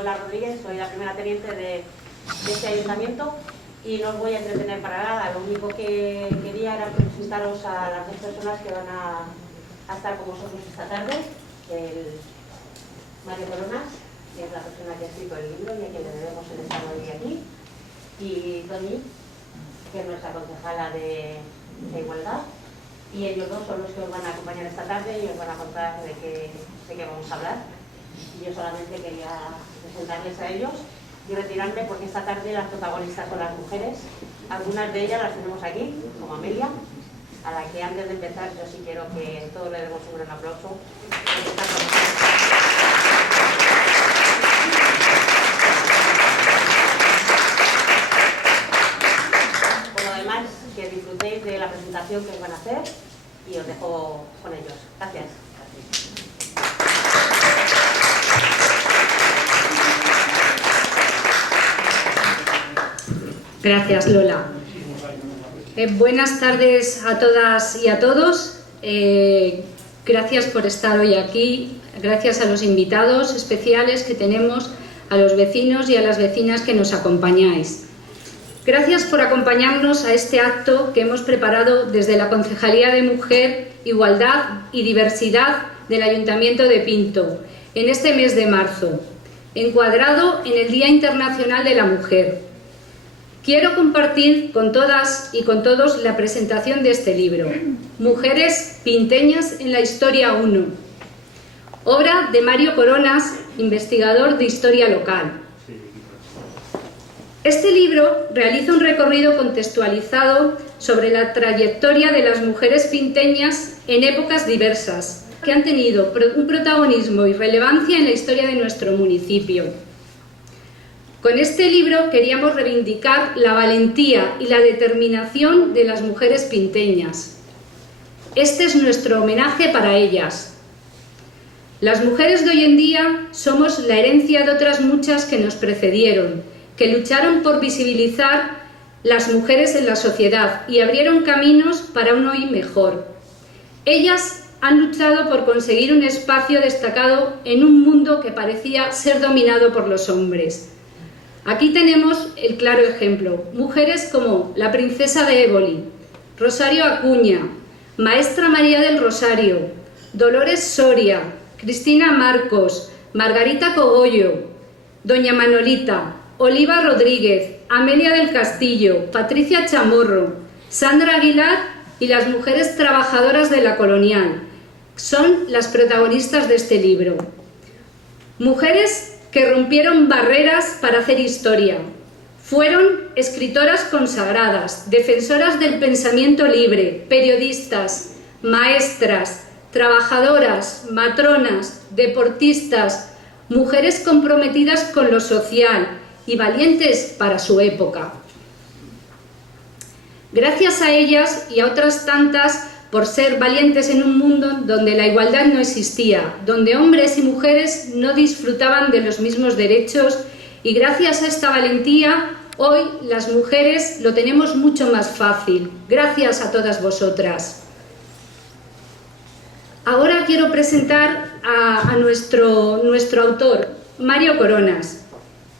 Lola Rodríguez, soy la primera teniente de este ayuntamiento y no os voy a entretener para nada. Lo único que quería era presentaros a las dos personas que van a estar con vosotros esta tarde. El Mario Coronas, que es la persona que ha escrito el libro y a quien le debemos el estar hoy aquí, y Toni, que es nuestra concejala de Igualdad. Y ellos dos son los que os van a acompañar esta tarde y os van a contar de qué vamos a hablar. Y yo solamente quería presentarles a ellos y retirarme porque esta tarde las protagonistas son las mujeres. Algunas de ellas las tenemos aquí, como Amelia, a la que antes de empezar yo sí quiero que todos le demos un gran aplauso. Por lo demás, que disfrutéis de la presentación que os van a hacer y os dejo con ellos. Gracias. Gracias, Lola. Buenas tardes a todas y a todos. Gracias por estar hoy aquí. Gracias a los invitados especiales que tenemos, a los vecinos y a las vecinas que nos acompañáis. Gracias por acompañarnos a este acto que hemos preparado desde la Concejalía de Mujer, Igualdad y Diversidad del Ayuntamiento de Pinto, en este mes de marzo, encuadrado en el Día Internacional de la Mujer. Quiero compartir con todas y con todos la presentación de este libro, Mujeres pinteñas en la Historia 1, obra de Mario Coronas, investigador de historia local. Este libro realiza un recorrido contextualizado sobre la trayectoria de las mujeres pinteñas en épocas diversas, que han tenido un protagonismo y relevancia en la historia de nuestro municipio. Con este libro queríamos reivindicar la valentía y la determinación de las mujeres pinteñas. Este es nuestro homenaje para ellas. Las mujeres de hoy en día somos la herencia de otras muchas que nos precedieron, que lucharon por visibilizar las mujeres en la sociedad y abrieron caminos para un hoy mejor. Ellas han luchado por conseguir un espacio destacado en un mundo que parecía ser dominado por los hombres. Aquí tenemos el claro ejemplo, mujeres como la princesa de Éboli, Rosario Acuña, Maestra María del Rosario, Dolores Soria, Cristina Marcos, Margarita Cogollo, Doña Manolita, Oliva Rodríguez, Amelia del Castillo, Patricia Chamorro, Sandra Aguilar y las mujeres trabajadoras de la Colonial. Son las protagonistas de este libro. Mujeres que rompieron barreras para hacer historia. Fueron escritoras consagradas, defensoras del pensamiento libre, periodistas, maestras, trabajadoras, matronas, deportistas, mujeres comprometidas con lo social y valientes para su época. Gracias a ellas y a otras tantas por ser valientes en un mundo donde la igualdad no existía, donde hombres y mujeres no disfrutaban de los mismos derechos, y gracias a esta valentía hoy las mujeres lo tenemos mucho más fácil. Gracias a todas vosotras. Ahora quiero presentar a nuestro autor, Mario Coronas.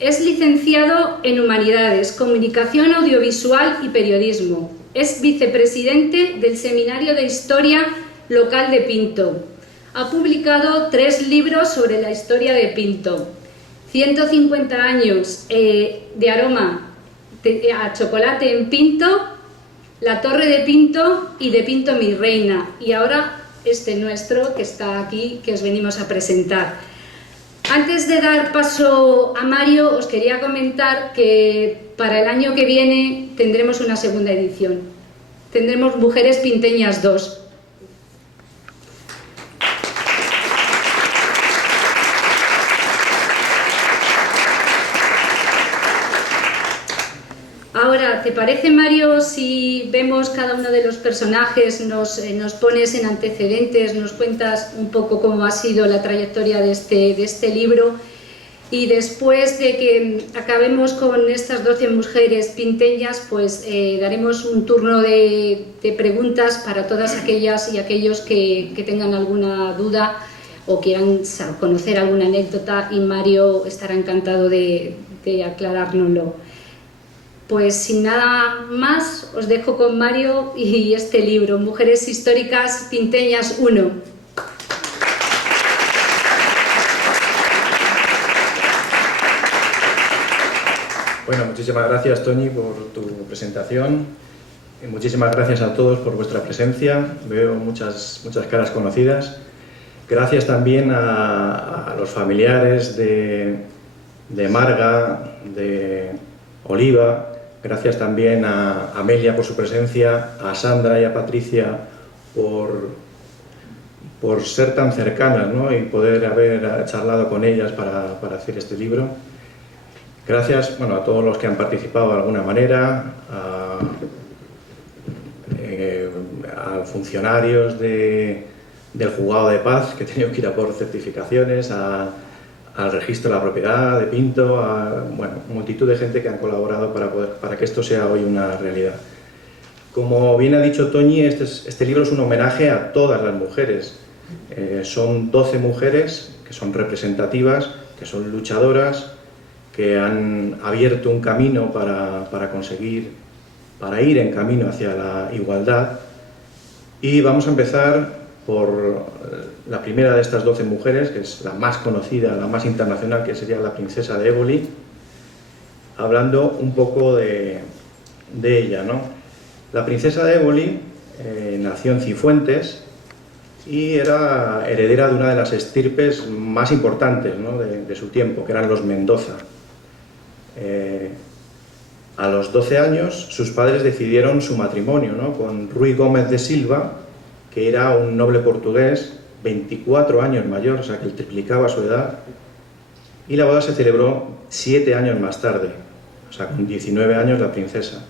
Es licenciado en Humanidades, Comunicación Audiovisual y Periodismo. Es vicepresidente del Seminario de Historia Local de Pinto. Ha publicado 3 libros sobre la historia de Pinto. 150 años de aroma a chocolate en Pinto, La Torre de Pinto y de Pinto mi reina. Y ahora este nuestro que está aquí, que os venimos a presentar. Antes de dar paso a Mario, os quería comentar que para el año que viene tendremos una segunda edición. Tendremos Mujeres Pinteñas 2. Ahora, ¿te parece, Mario, si vemos cada uno de los personajes, nos pones en antecedentes, nos cuentas un poco cómo ha sido la trayectoria de este libro? Y después de que acabemos con estas 12 mujeres pinteñas, pues daremos un turno de preguntas para todas aquellas y aquellos que tengan alguna duda o quieran conocer alguna anécdota, y Mario estará encantado de aclarárnoslo. Pues sin nada más, os dejo con Mario y este libro, Mujeres Históricas Pinteñas 1. Bueno, muchísimas gracias, Toñi, por tu presentación. Y muchísimas gracias a todos por vuestra presencia. Veo muchas caras conocidas. Gracias también a los familiares de Marga, de Oliva. Gracias también a Amelia por su presencia, a Sandra y a Patricia por ser tan cercanas, ¿no? Y poder haber charlado con ellas para hacer este libro. Gracias, bueno, a todos los que han participado de alguna manera, a funcionarios del juzgado de paz, que he tenido que ir a por certificaciones, al registro de la propiedad de Pinto, bueno, multitud de gente que han colaborado para que esto sea hoy una realidad. Como bien ha dicho Toñi, este libro es un homenaje a todas las mujeres. Son 12 mujeres que son representativas, que son luchadoras, que han abierto un camino para ir en camino hacia la igualdad. Y vamos a empezar por la primera de estas 12 mujeres, que es la más conocida, la más internacional, que sería la princesa de Éboli, hablando un poco de ella, ¿no? La princesa de Éboli nació en Cifuentes y era heredera de una de las estirpes más importantes, ¿no? de su tiempo, que eran los Mendoza. A los 12 años sus padres decidieron su matrimonio, ¿no? Con Rui Gómez de Silva, que era un noble portugués, 24 años mayor, o sea que él triplicaba su edad, y la boda se celebró 7 años más tarde, o sea, con 19 años la princesa.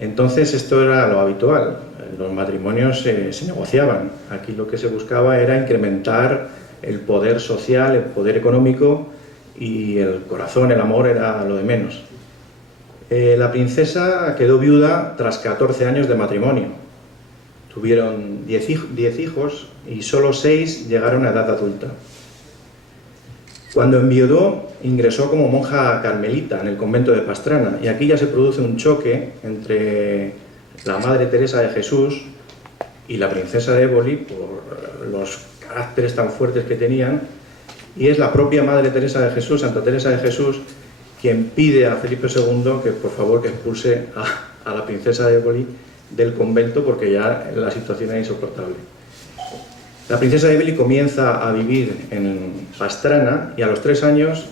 Entonces esto era lo habitual, los matrimonios se negociaban. Aquí lo que se buscaba era incrementar el poder social, el poder económico, y el corazón, el amor era lo de menos. La princesa quedó viuda tras 14 años de matrimonio. Tuvieron 10 hijos y solo 6 llegaron a edad adulta. Cuando enviudó, ingresó como monja carmelita en el convento de Pastrana, y aquí ya se produce un choque entre la Madre Teresa de Jesús y la princesa de Éboli por los caracteres tan fuertes que tenían, y es la propia Madre Teresa de Jesús, Santa Teresa de Jesús, quien pide a Felipe II que por favor que expulse a la princesa de Éboli del convento, porque ya la situación era insoportable. La princesa de Éboli comienza a vivir en Pastrana y a los 3 años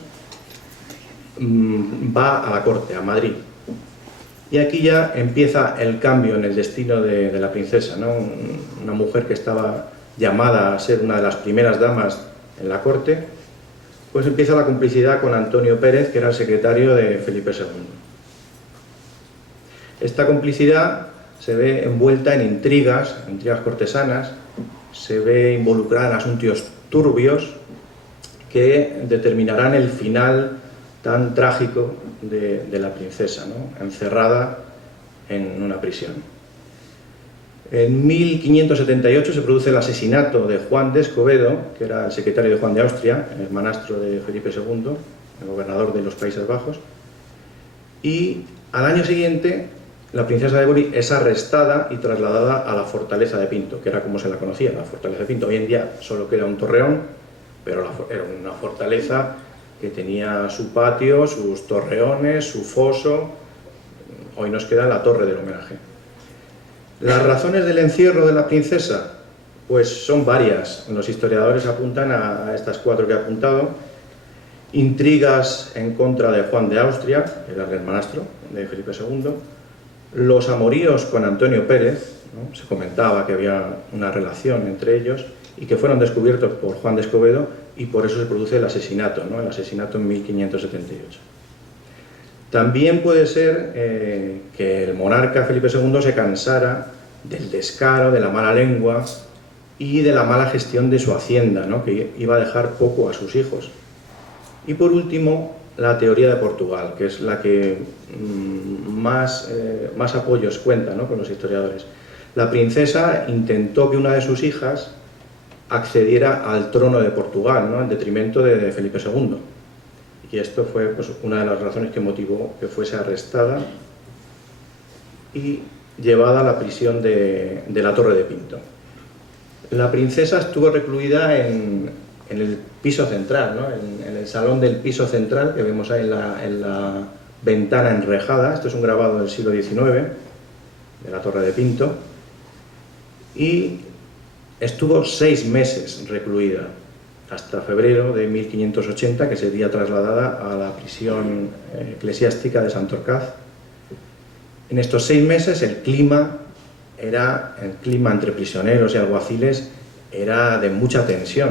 va a la corte, a Madrid. Y aquí ya empieza el cambio en el destino de la princesa, ¿no? Una mujer que estaba llamada a ser una de las primeras damas en la corte, pues empieza la complicidad con Antonio Pérez, que era el secretario de Felipe II. Esta complicidad se ve envuelta en intrigas cortesanas, se ve involucrada en asuntos turbios que determinarán el final tan trágico de la princesa, ¿no? Encerrada en una prisión. En 1578 se produce el asesinato de Juan de Escobedo, que era el secretario de Juan de Austria, el hermanastro de Felipe II, el gobernador de los Países Bajos, y al año siguiente la princesa de Éboli es arrestada y trasladada a la fortaleza de Pinto, que era como se la conocía, la fortaleza de Pinto. Hoy en día solo queda un torreón, pero era una fortaleza que tenía su patio, sus torreones, su foso. Hoy nos queda la torre del homenaje. Las razones del encierro de la princesa, pues son varias. Los historiadores apuntan a estas 4 que he apuntado. Intrigas en contra de Juan de Austria, que era el hermanastro de Felipe II. Los amoríos con Antonio Pérez, ¿no? Se comentaba que había una relación entre ellos y que fueron descubiertos por Juan de Escobedo, y por eso se produce el asesinato, ¿no? El asesinato en 1578. También puede ser que el monarca Felipe II se cansara del descaro, de la mala lengua y de la mala gestión de su hacienda, ¿no? Que iba a dejar poco a sus hijos. Y por último, la teoría de Portugal, que es la que más apoyos cuenta, ¿no? Con los historiadores. La princesa intentó que una de sus hijas accediera al trono de Portugal, ¿no?, en detrimento de Felipe II. Y esto fue pues, una de las razones que motivó que fuese arrestada y llevada a la prisión de la Torre de Pinto. La princesa estuvo recluida en el piso central, ¿no?, en el salón del piso central que vemos ahí en la ventana enrejada. Esto es un grabado del siglo XIX, de la Torre de Pinto, y estuvo 6 meses recluida, hasta febrero de 1580, que sería trasladada a la prisión eclesiástica de Santorcaz. En estos 6 meses el clima entre prisioneros y alguaciles era de mucha tensión.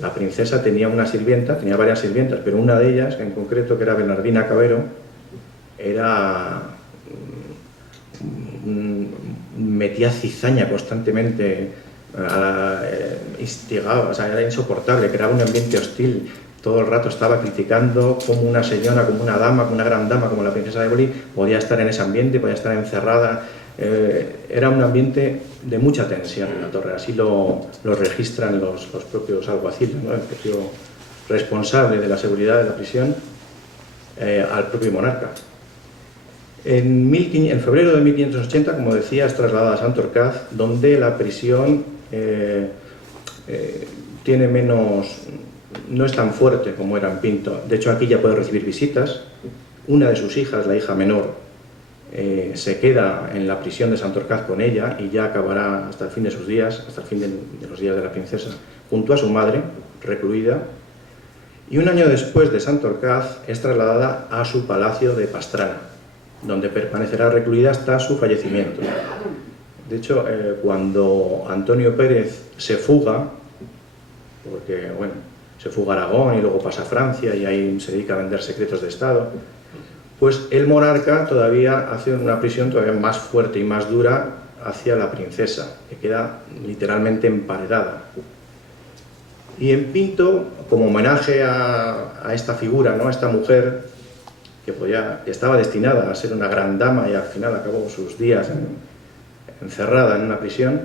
La princesa tenía una sirvienta, tenía varias sirvientas, pero una de ellas, en concreto, que era Bernardina Cabero, metía cizaña constantemente, instigaba, o sea, era insoportable, creaba un ambiente hostil. Todo el rato estaba criticando cómo una señora, como una dama, como una gran dama como la princesa de Éboli podía estar en ese ambiente, podía estar encerrada. Era un ambiente de mucha tensión en la torre, así lo registran los propios alguaciles, ¿no?, el propio responsable de la seguridad de la prisión, al propio monarca. En febrero de 1580, como decía, es trasladada a Santorcaz, donde la prisión tiene menos, no es tan fuerte como era en Pinto. De hecho, aquí ya puede recibir visitas. Una de sus hijas, la hija menor, se queda en la prisión de Santorcaz con ella y ya acabará hasta el fin de sus días, hasta el fin de los días de la princesa, junto a su madre, recluida. Y un año después de Santorcaz es trasladada a su palacio de Pastrana, donde permanecerá recluida hasta su fallecimiento. De hecho, cuando Antonio Pérez se fuga, porque bueno, se fuga a Aragón y luego pasa a Francia y ahí se dedica a vender secretos de Estado, pues el monarca todavía hace una prisión todavía más fuerte y más dura hacia la princesa, que queda literalmente emparedada. Y en Pinto, como homenaje a esta figura, ¿no?, a esta mujer que estaba destinada a ser una gran dama y al final acabó sus días encerrada en una prisión,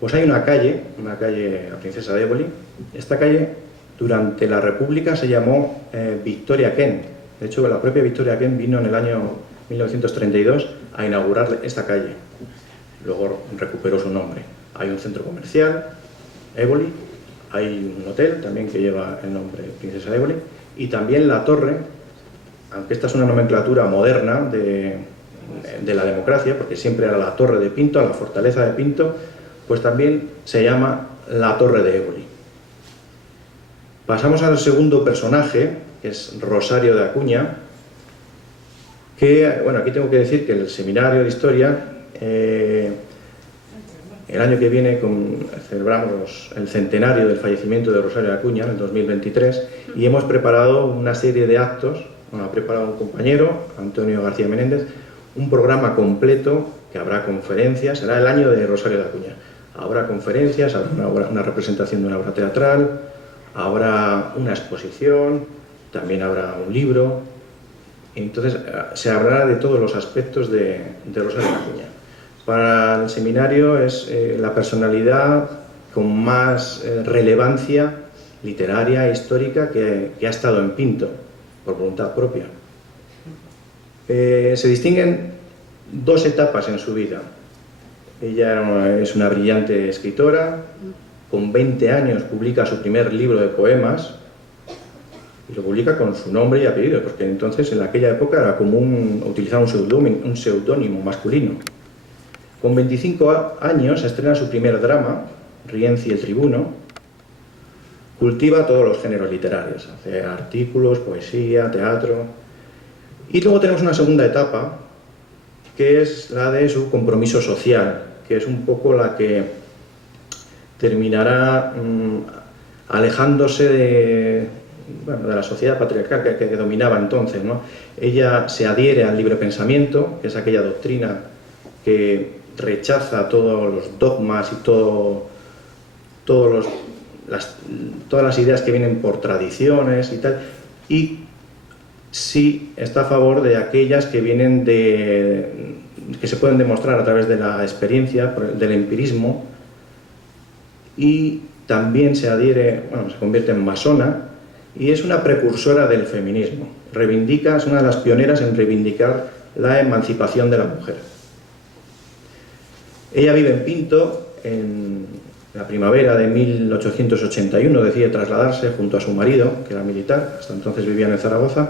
pues hay una calle, la Princesa de Éboli. Esta calle durante la República se llamó Victoria Kent. De hecho, la propia Victoria Kent vino en el año 1932 a inaugurar esta calle. Luego recuperó su nombre. Hay un centro comercial, Éboli, hay un hotel también que lleva el nombre Princesa de Éboli, y también la torre, aunque esta es una nomenclatura moderna de la democracia, porque siempre era la Torre de Pinto, la fortaleza de Pinto, pues también se llama la Torre de Éboli. Pasamos al segundo personaje, que es Rosario de Acuña, que, bueno, aquí tengo que decir que el Seminario de Historia, el año que viene celebramos el centenario del fallecimiento de Rosario de Acuña, en el 2023, y hemos preparado una serie de actos. Bueno, ha preparado un compañero, Antonio García Menéndez, un programa completo que habrá conferencias. Será el año de Rosario de Acuña. Habrá conferencias, habrá una representación de una obra teatral, habrá una exposición, también habrá un libro. Entonces se hablará de todos los aspectos de Rosario de Acuña. Para el seminario es la personalidad con más relevancia literaria e histórica que ha estado en Pinto, por voluntad propia. Se distinguen 2 etapas en su vida. Ella es una brillante escritora, con 20 años publica su primer libro de poemas, y lo publica con su nombre y apellido, porque entonces en aquella época era común utilizar un seudónimo masculino. Con 25 años estrena su primer drama, Rienzi el Tribuno. Cultiva todos los géneros literarios, hace artículos, poesía, teatro. Y luego tenemos una segunda etapa, que es la de su compromiso social, que es un poco la que terminará alejándose de la sociedad patriarcal que dominaba entonces, ¿no? Ella se adhiere al libre pensamiento, que es aquella doctrina que rechaza todos los dogmas y todas las ideas que vienen por tradiciones y tal, y sí está a favor de aquellas que vienen que se pueden demostrar a través de la experiencia, del empirismo, y también se adhiere, bueno, se convierte en masona y es una precursora del feminismo. Reivindica, es una de las pioneras en reivindicar la emancipación de la mujer. Ella vive en Pinto, en la primavera de 1881, decide trasladarse junto a su marido, que era militar, hasta entonces vivían en Zaragoza,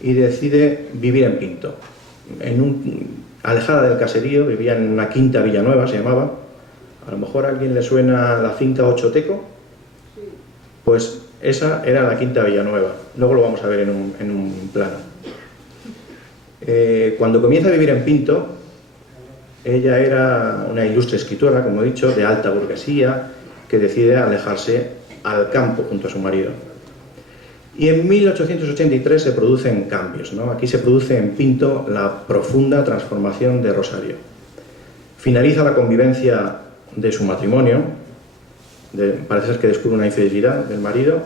y decide vivir en Pinto. Alejada del caserío, vivía en una quinta Villanueva, se llamaba. A lo mejor a alguien le suena la finca Ochoteco, pues esa era la quinta Villanueva. Luego lo vamos a ver en un plano. Cuando comienza a vivir en Pinto, ella era una ilustre escritora, como he dicho, de alta burguesía, que decide alejarse al campo junto a su marido. Y en 1883 se producen cambios, ¿no? Aquí se produce en Pinto la profunda transformación de Rosario. Finaliza la convivencia de su matrimonio, parece ser que descubre una infidelidad del marido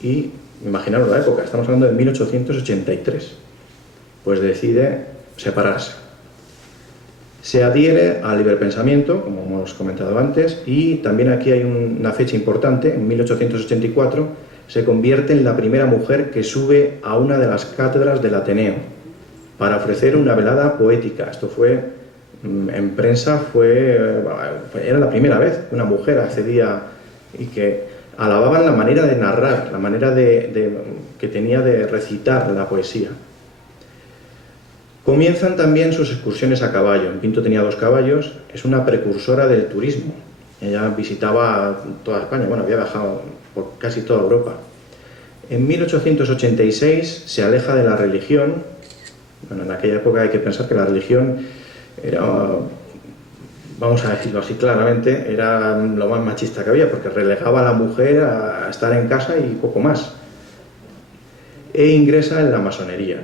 y, imaginaros la época, estamos hablando de 1883, pues decide separarse. Se adhiere al libre pensamiento, como hemos comentado antes, y también aquí hay una fecha importante, en 1884, se convierte en la primera mujer que sube a una de las cátedras del Ateneo para ofrecer una velada poética. Esto fue, en prensa, era la primera vez que una mujer accedía y que alababan la manera de narrar, la manera que tenía de recitar la poesía. Comienzan también sus excursiones a caballo. En Pinto tenía 2 caballos, es una precursora del turismo. Ella visitaba toda España, bueno, había viajado por casi toda Europa. En 1886 se aleja de la religión. Bueno, en aquella época hay que pensar que la religión era, vamos a decirlo así claramente, era lo más machista que había, porque relegaba a la mujer a estar en casa y poco más. E ingresa en la masonería.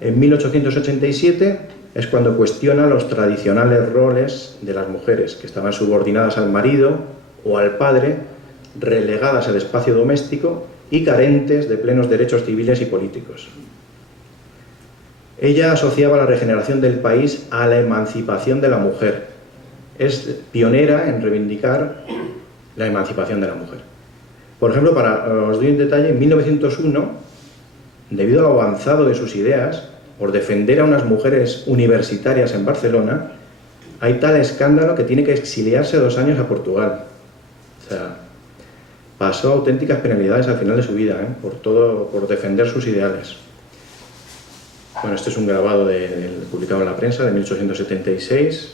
En 1887 es cuando cuestiona los tradicionales roles de las mujeres, que estaban subordinadas al marido o al padre, relegadas al espacio doméstico y carentes de plenos derechos civiles y políticos. Ella asociaba la regeneración del país a la emancipación de la mujer. Es pionera en reivindicar la emancipación de la mujer. Por ejemplo, os doy un detalle, en 1901, debido al avanzado de sus ideas, por defender a unas mujeres universitarias en Barcelona, hay tal escándalo que tiene que exiliarse 2 años a Portugal. O sea, pasó auténticas penalidades al final de su vida, por defender sus ideales. Bueno, este es un grabado publicado en la prensa de 1876,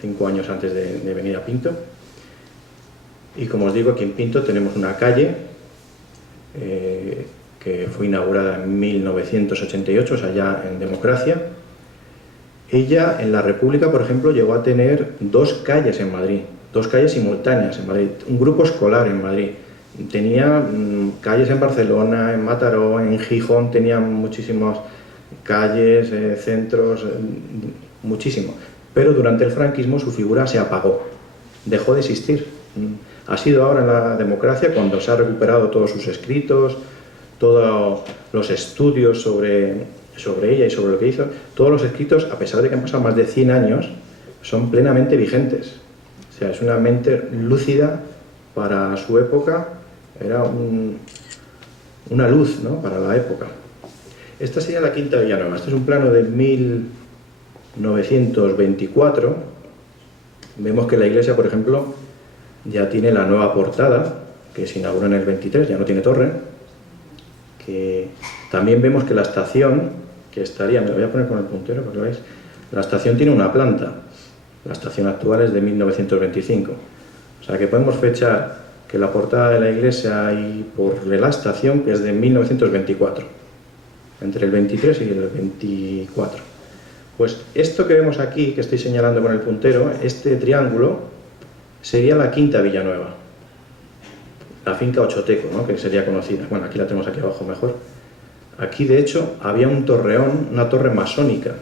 5 años antes de venir a Pinto. Y como os digo, aquí en Pinto tenemos una calle que fue inaugurada en 1988, o sea, ya en democracia. Ella, en la República, por ejemplo, llegó a tener 2 calles en Madrid, 2 calles simultáneas en Madrid, un grupo escolar en Madrid. Tenía calles en Barcelona, en Mataró, en Gijón, tenía muchísimas calles, centros, muchísimo. Pero durante el franquismo su figura se apagó, dejó de existir. Ha sido ahora en la democracia cuando se ha recuperado todos sus escritos, todos los estudios sobre ella y sobre lo que hizo. Todos los escritos, a pesar de que han pasado más de 100 años, son plenamente vigentes. O sea, es una mente lúcida para su época, era una luz, ¿no?, para la época. Esta sería la quinta Villanueva. Este es un plano de 1924. Vemos que la iglesia, por ejemplo, ya tiene la nueva portada, que se inauguró en el 23, ya no tiene torre. Que también vemos que la estación, que estaría, me lo voy a poner con el puntero para que lo veáis, la estación tiene una planta. La estación actual es de 1925. O sea que podemos fechar que la portada de la iglesia y por la estación, que es de 1924. Entre el 23 y el 24. Pues esto que vemos aquí, que estoy señalando con el puntero, este triángulo, sería la quinta Villanueva. La finca Ochoteco, ¿no?, que sería conocida. Bueno, aquí la tenemos aquí abajo mejor. Aquí, de hecho, había un torreón, una torre masónica.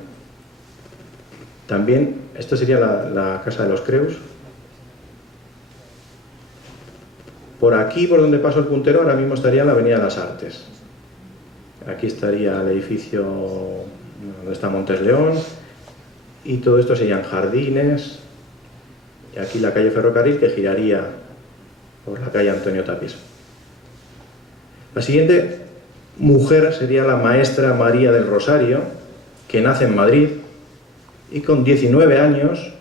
También, esto sería la Casa de los Creus. Por aquí, por donde paso el puntero, ahora mismo estaría la Avenida de las Artes. Aquí estaría el edificio donde está Montes León, y todo esto serían jardines, y aquí la calle Ferrocarril, que giraría por la calle Antonio Tapies. La siguiente mujer sería la maestra María del Rosario, que nace en Madrid y con 19 años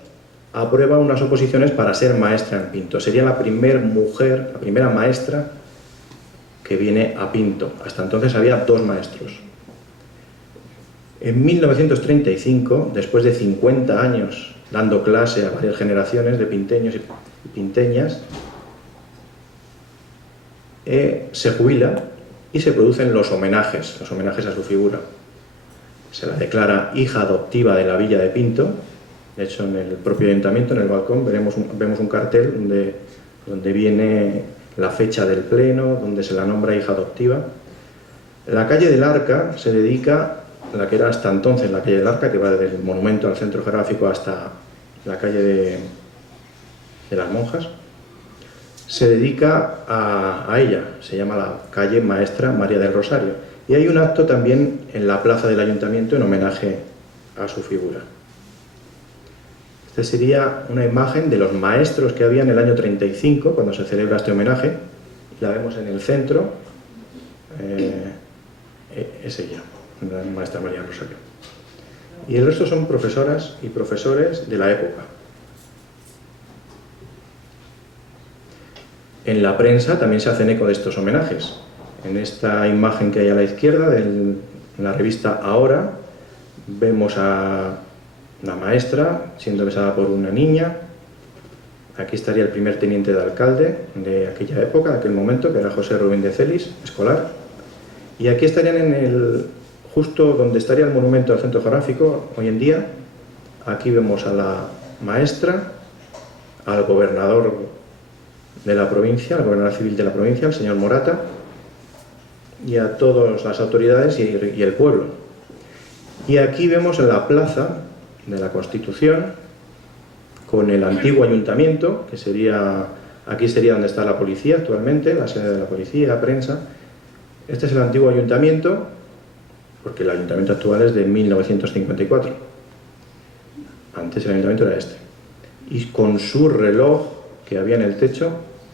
aprueba unas oposiciones para ser maestra en Pinto. Sería la primera mujer, la primera maestra que viene a Pinto. Hasta entonces había 2 maestros. En 1935, después de 50 años dando clase a varias generaciones de pinteños y pinteñas, se jubila y se producen los homenajes a su figura. Se la declara hija adoptiva de la villa de Pinto. De hecho, en el propio ayuntamiento, en el balcón, vemos un cartel donde viene la fecha del pleno, donde se la nombra hija adoptiva. La calle del Arca se dedica, la que era hasta entonces la calle del Arca, que va desde el monumento al centro geográfico hasta la calle de las Monjas, se dedica a ella, se llama la calle Maestra María del Rosario. Y hay un acto también en la plaza del ayuntamiento en homenaje a su figura. Esta sería una imagen de los maestros que había en el año 35, cuando se celebra este homenaje. La vemos en el centro, es ella, la maestra María Rosario. Y el resto son profesoras y profesores de la época. En la prensa también se hacen eco de estos homenajes. En esta imagen que hay a la izquierda, en la revista Ahora, vemos a la maestra siendo besada por una niña. Aquí estaría el primer teniente de alcalde de aquella época, de aquel momento, que era José Rubén de Celis, escolar. Y aquí estarían justo donde estaría el monumento al centro geográfico hoy en día. Aquí vemos a la maestra, al gobernador de la provincia, al gobernador civil de la provincia, el señor Morata, y a todas las autoridades y el pueblo. Y aquí vemos en la plaza de la Constitución, con el antiguo ayuntamiento, que sería, aquí sería donde está la policía actualmente, la sede de la policía, prensa. Este es el antiguo ayuntamiento, porque el ayuntamiento actual es de 1954. Antes el ayuntamiento era este. Y con su reloj que había en el techo,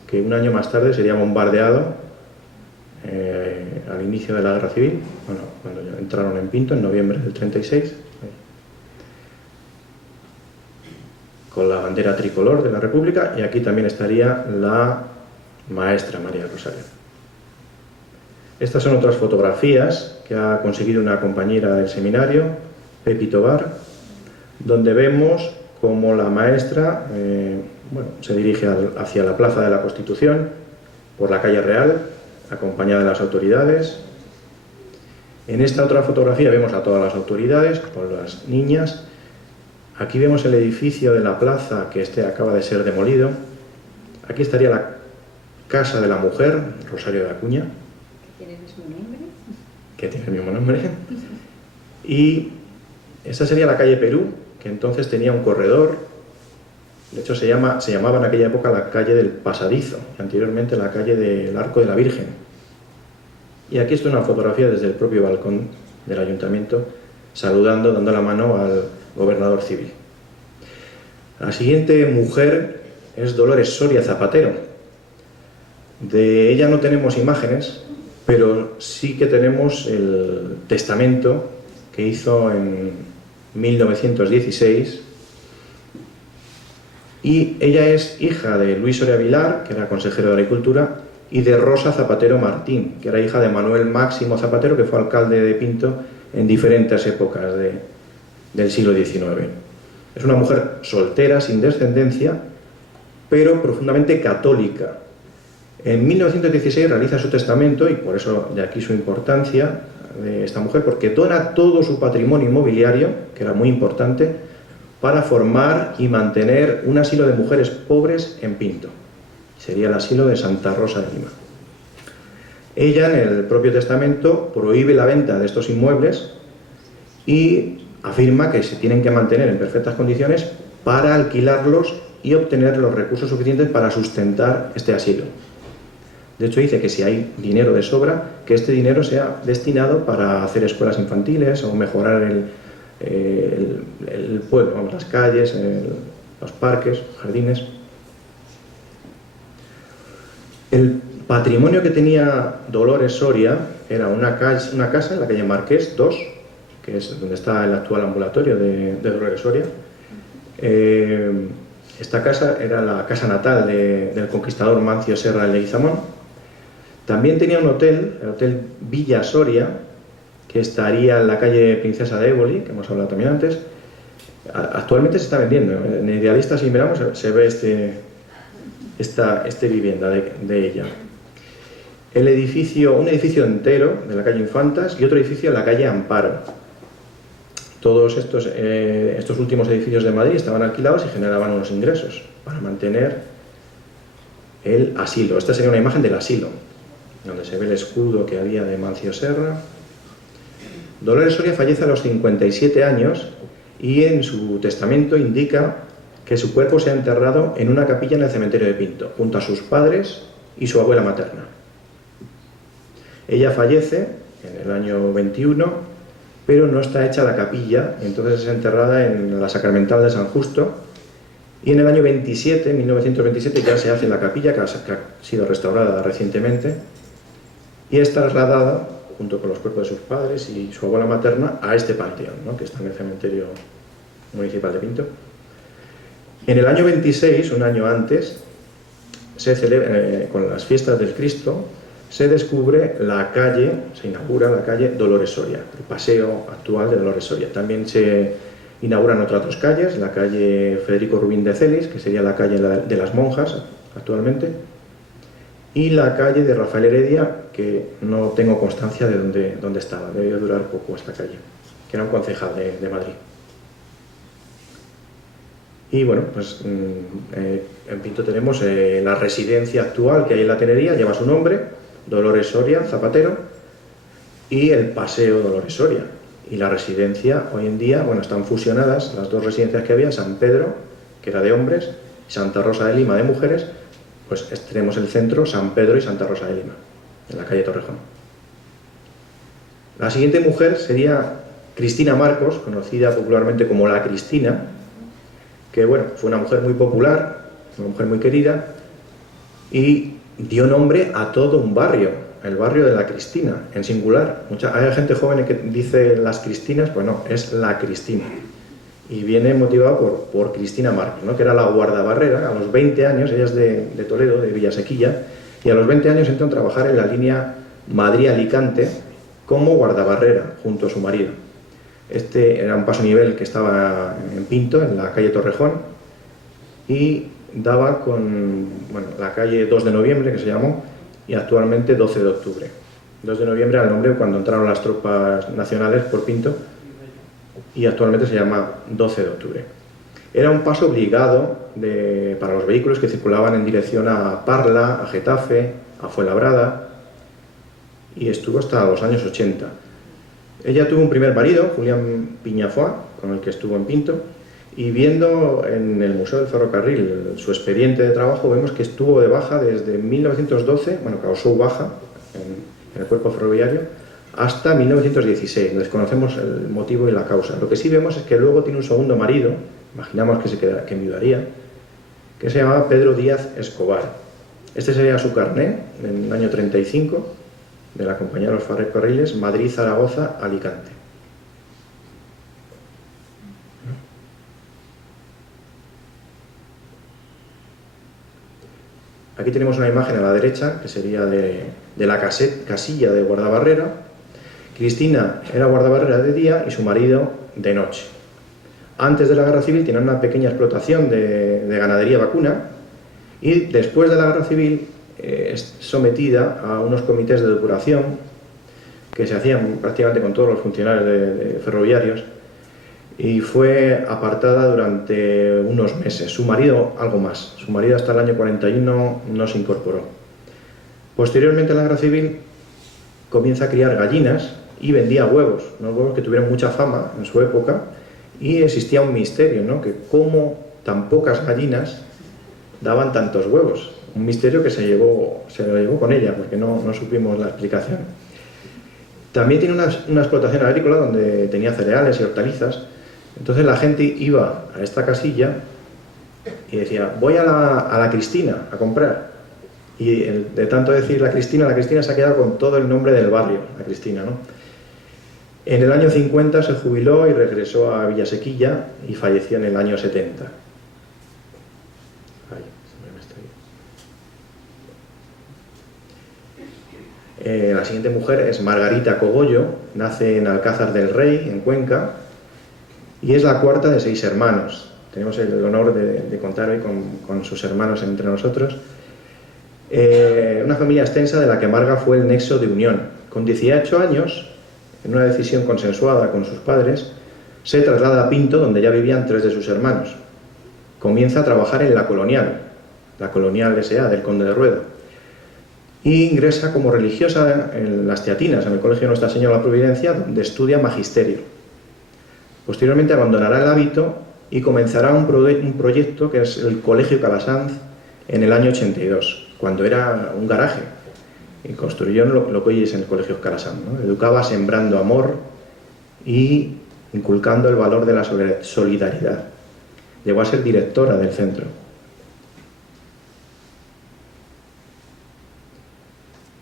que un año más tarde sería bombardeado al inicio de la Guerra Civil, bueno, cuando ya entraron en Pinto, en noviembre del 36, con la bandera tricolor de la República, y aquí también estaría la maestra María Rosario. Estas son otras fotografías que ha conseguido una compañera del seminario, Pepi Tobar, donde vemos cómo la maestra se dirige hacia la Plaza de la Constitución, por la calle Real, acompañada de las autoridades. En esta otra fotografía vemos a todas las autoridades, con las niñas. Aquí vemos el edificio de la plaza, que acaba de ser demolido. Aquí estaría la Casa de la Mujer, Rosario de Acuña. ¿Tiene el mismo nombre? Que tiene el mismo nombre. Y esta sería la calle Perú, que entonces tenía un corredor. De hecho se llamaba en aquella época la calle del Pasadizo, y anteriormente la calle del Arco de la Virgen. Y aquí está una fotografía desde el propio balcón del ayuntamiento, saludando, dando la mano al gobernador civil. La siguiente mujer es Dolores Soria Zapatero. De ella no tenemos imágenes, pero sí que tenemos el testamento que hizo en 1916, y ella es hija de Luis Soria Vilar, que era consejero de Agricultura, y de Rosa Zapatero Martín, que era hija de Manuel Máximo Zapatero, que fue alcalde de Pinto en diferentes épocas del siglo XIX. Es una mujer soltera, sin descendencia, pero profundamente católica. En 1916 realiza su testamento, y por eso de aquí su importancia de esta mujer, porque dona todo su patrimonio inmobiliario, que era muy importante, para formar y mantener un asilo de mujeres pobres en Pinto. Sería el asilo de Santa Rosa de Lima. Ella, en el propio testamento, prohíbe la venta de estos inmuebles y afirma que se tienen que mantener en perfectas condiciones para alquilarlos y obtener los recursos suficientes para sustentar este asilo. De hecho, dice que si hay dinero de sobra, que este dinero sea destinado para hacer escuelas infantiles o mejorar el pueblo, las calles, los parques, jardines. El patrimonio que tenía Dolores Soria era una casa en la calle Marqués 2, que es donde está el actual ambulatorio de Dolores Soria. Esta casa era la casa natal del conquistador Mancio Serra de Leguizamón. También tenía un hotel, el Hotel Villa Soria, que estaría en la calle Princesa de Éboli, que hemos hablado también antes. Actualmente se está vendiendo. En Idealista, si miramos, se ve esta vivienda de ella. Un edificio entero de la calle Infantas y otro edificio en la calle Amparo. Todos estos últimos edificios de Madrid estaban alquilados y generaban unos ingresos para mantener el asilo. Esta sería una imagen del asilo, donde se ve el escudo que había de Mancio Serra. Dolores Soria fallece a los 57 años y en su testamento indica que su cuerpo se ha enterrado en una capilla en el cementerio de Pinto, junto a sus padres y su abuela materna. Ella fallece en el año 21, pero no está hecha la capilla, entonces es enterrada en la Sacramental de San Justo, y en el año 27, 1927, ya se hace la capilla, que ha sido restaurada recientemente, y es trasladada, junto con los cuerpos de sus padres y su abuela materna, a este panteón, ¿no?, que está en el cementerio municipal de Pinto. En el año 26, un año antes, se celebra, con las fiestas del Cristo, se descubre la calle, se inaugura la calle Dolores Soria, el paseo actual de Dolores Soria. También se inauguran otras dos calles, la calle Federico Rubín de Celis, que sería la calle de las monjas actualmente, y la calle de Rafael Heredia, que no tengo constancia de dónde estaba, debió durar poco esta calle, que era un concejal de Madrid. Y bueno, pues en Pinto tenemos la residencia actual que hay en la Tenería, lleva su nombre, Dolores Soria, Zapatero, y el Paseo Dolores Soria. Y la residencia, hoy en día, bueno, están fusionadas las dos residencias que había, San Pedro, que era de hombres, y Santa Rosa de Lima, de mujeres. Pues tenemos el centro San Pedro y Santa Rosa de Lima, en la calle Torrejón. La siguiente mujer sería Cristina Marcos, conocida popularmente como la Cristina, que bueno, fue una mujer muy popular, una mujer muy querida, y dio nombre a todo un barrio, el barrio de la Cristina, en singular. Hay gente joven que dice las Cristinas, pues no, es la Cristina. Y viene motivado por Cristina Marcos, ¿no?, que era la guardabarrera. A los 20 años, ella es de Toledo, de Villasequilla, y a los 20 años entró a trabajar en la línea Madrid-Alicante como guardabarrera, junto a su marido. Este era un paso nivel que estaba en Pinto, en la calle Torrejón, y daba con la calle 2 de noviembre, que se llamó, y actualmente 12 de octubre. 2 de noviembre era el nombre cuando entraron las tropas nacionales por Pinto, y actualmente se llama 12 de octubre. Era un paso obligado para los vehículos que circulaban en dirección a Parla, a Getafe, a Fuenlabrada, y estuvo hasta los años 80. Ella tuvo un primer marido, Julián Piñafoy, con el que estuvo en Pinto, y viendo en el Museo del Ferrocarril su expediente de trabajo, vemos que estuvo de baja desde 1912, causó baja en el cuerpo ferroviario, hasta 1916. Desconocemos el motivo y la causa. Lo que sí vemos es que luego tiene un segundo marido, imaginamos que enviudaría, que se llamaba Pedro Díaz Escobar. Este sería su carné en el año 35, de la Compañía de los Ferrocarriles Madrid-Zaragoza-Alicante. Aquí tenemos una imagen a la derecha, que sería de la casilla de guardabarrera. Cristina era guardabarrera de día y su marido de noche. Antes de la Guerra Civil tenían una pequeña explotación de ganadería vacuna, y después de la Guerra Civil es sometida a unos comités de depuración que se hacían prácticamente con todos los funcionarios de ferroviarios, y fue apartada durante unos meses. Su marido algo más, su marido hasta el año 41 no se incorporó. Posteriormente a la Guerra Civil comienza a criar gallinas y vendía huevos, unos huevos que tuvieron mucha fama en su época, y existía un misterio, ¿no?, que cómo tan pocas gallinas daban tantos huevos. Un misterio que se lo llevó con ella, porque no supimos la explicación. También tiene una explotación agrícola donde tenía cereales y hortalizas. Entonces la gente iba a esta casilla y decía, voy a la Cristina a comprar. Y de tanto decir la Cristina se ha quedado con todo el nombre del barrio, la Cristina, ¿no? En el año 50 se jubiló y regresó a Villasequilla y falleció en el año 70. La siguiente mujer es Margarita Cogollo, nace en Alcázar del Rey, en Cuenca, y es la cuarta de 6 hermanos. Tenemos el honor de contar hoy con sus hermanos entre nosotros. Una familia extensa de la que Marga fue el nexo de unión. Con 18 años, en una decisión consensuada con sus padres, se traslada a Pinto, donde ya vivían 3 de sus hermanos. Comienza a trabajar en la Colonial S.A. del Conde de Rueda, y ingresa como religiosa en las Teatinas, en el Colegio Nuestra Señora de la Providencia, donde estudia magisterio. Posteriormente abandonará el hábito y comenzará un proyecto que es el Colegio Calasanz en el año 82, cuando era un garaje, y construyó lo que hoy es el Colegio Calasanz, ¿no? Educaba sembrando amor y inculcando el valor de la solidaridad. Llegó a ser directora del centro.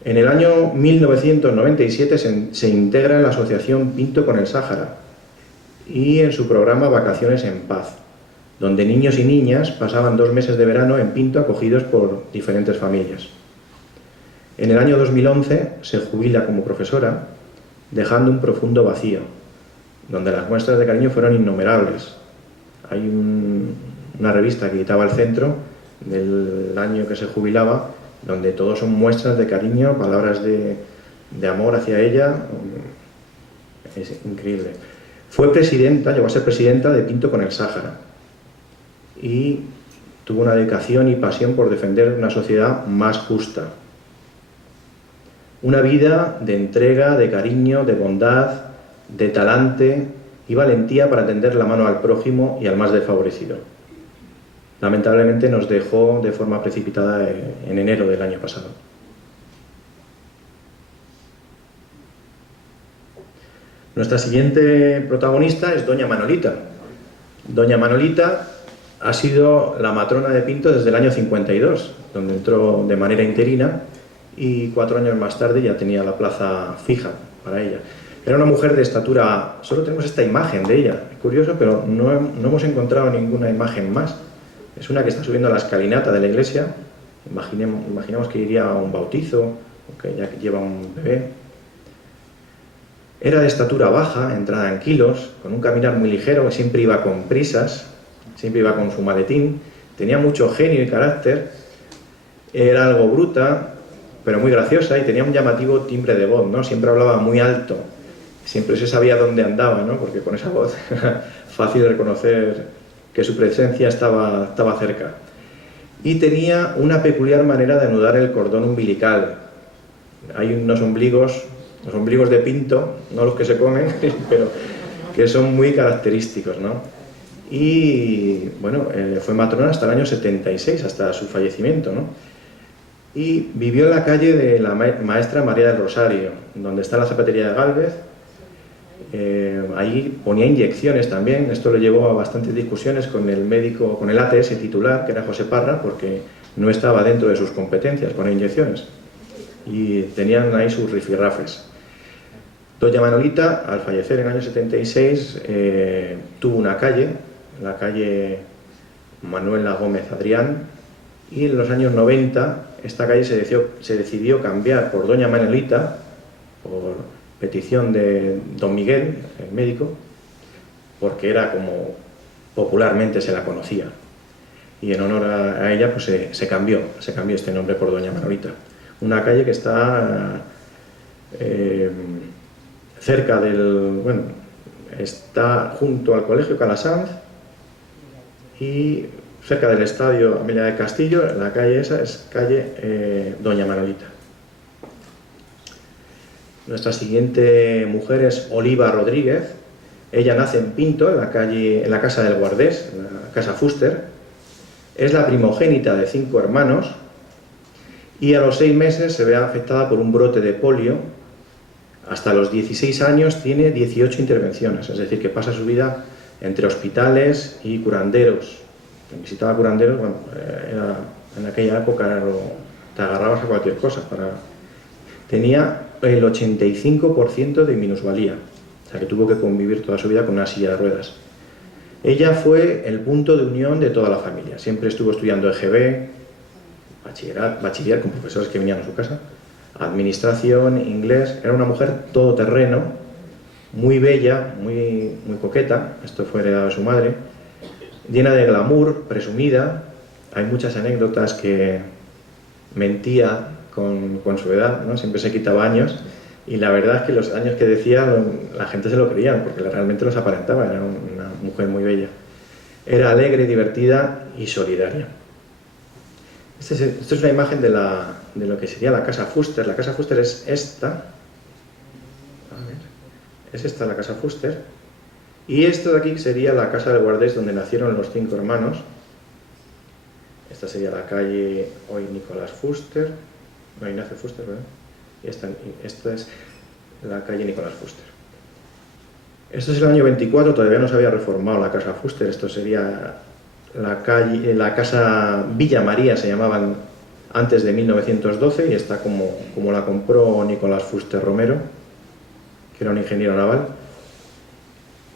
En el año 1997 se integra en la asociación Pinto con el Sáhara y en su programa Vacaciones en Paz, donde niños y niñas pasaban 2 meses de verano en Pinto acogidos por diferentes familias. En el año 2011 se jubila como profesora, dejando un profundo vacío, donde las muestras de cariño fueron innumerables. Hay una revista que editaba el centro del año que se jubilaba, donde todos son muestras de cariño, palabras de amor hacia ella. Es increíble. Llegó a ser presidenta de Pinto con el Sáhara y tuvo una dedicación y pasión por defender una sociedad más justa. Una vida de entrega, de cariño, de bondad, de talante y valentía para tender la mano al prójimo y al más desfavorecido. Lamentablemente nos dejó de forma precipitada en enero del año pasado. Nuestra siguiente protagonista es doña Manolita. Doña Manolita ha sido la matrona de Pinto desde el año 52, donde entró de manera interina y 4 años más tarde ya tenía la plaza fija para ella. Era una mujer de estatura, solo tenemos esta imagen de ella, es curioso, pero no hemos encontrado ninguna imagen más. Es una que está subiendo a la escalinata de la iglesia, imaginamos que iría a un bautizo, o que ya lleva un bebé. Era de estatura baja, entrada en kilos, con un caminar muy ligero, siempre iba con prisas, siempre iba con su maletín, tenía mucho genio y carácter, era algo bruta, pero muy graciosa, y tenía un llamativo timbre de voz, ¿no? Siempre hablaba muy alto, siempre se sabía dónde andaba, ¿no? Porque con esa voz era fácil de reconocer que su presencia estaba cerca. Y tenía una peculiar manera de anudar el cordón umbilical. Hay unos ombligos, los ombligos de Pinto, no los que se comen, pero que son muy característicos, ¿no? Y bueno, fue matrona hasta el año 76, hasta su fallecimiento, ¿no? Y vivió en la calle de la Maestra María del Rosario, donde está la zapatería de Gálvez. Ahí ponía inyecciones también. Esto le llevó a bastantes discusiones con el médico, con el ATS titular, que era José Parra, porque no estaba dentro de sus competencias poner inyecciones. Y tenían ahí sus rifirrafes. Doña Manolita, al fallecer en el año 76, tuvo una calle, la calle Manuela Gómez Adrián, y en los años 90 esta calle se decidió cambiar por Doña Manolita, por petición de don Miguel, el médico, porque era como popularmente se la conocía. Y en honor a ella pues se cambió este nombre por Doña Manolita. Una calle que está cerca está junto al Colegio Calasanz y cerca del Estadio Amelia de Castillo. La calle esa es calle Doña Manolita. Nuestra siguiente mujer es Oliva Rodríguez. Ella nace en Pinto, en la casa del Guardés, en la casa Fuster. Es la primogénita de 5 hermanos y a los 6 meses se ve afectada por un brote de polio. Hasta los 16 años tiene 18 intervenciones, es decir, que pasa su vida entre hospitales y curanderos. Visitaba curanderos, bueno, en aquella época era te agarrabas a cualquier cosa. Tenía el 85% de minusvalía, o sea que tuvo que convivir toda su vida con una silla de ruedas. Ella fue el punto de unión de toda la familia, siempre estuvo estudiando EGB, bachiller con profesores que venían a su casa, administración, inglés. Era una mujer todoterreno, muy bella, muy coqueta, esto fue heredado de su madre, llena de glamour, presumida. Hay muchas anécdotas que mentía con su edad, ¿no? Siempre se quitaba años, y la verdad es que los años que decía la gente se lo creía, porque realmente los aparentaba. Era una mujer muy bella. Era alegre, divertida y solidaria. Esta es una imagen de lo que sería la casa Fuster. La casa Fuster es esta. A ver, es esta la casa Fuster. Y esto de aquí sería la casa del Guardés, donde nacieron los 5 hermanos. Esta sería la calle hoy Nicolás Fuster. No, Ignacio Fuster, ¿verdad? Y esta es la calle Nicolás Fuster. Esto es el año 24, todavía no se había reformado la casa Fuster. Esto sería la casa Villa María, se llamaban antes de 1912, y está como la compró Nicolás Fuster Romero, que era un ingeniero naval.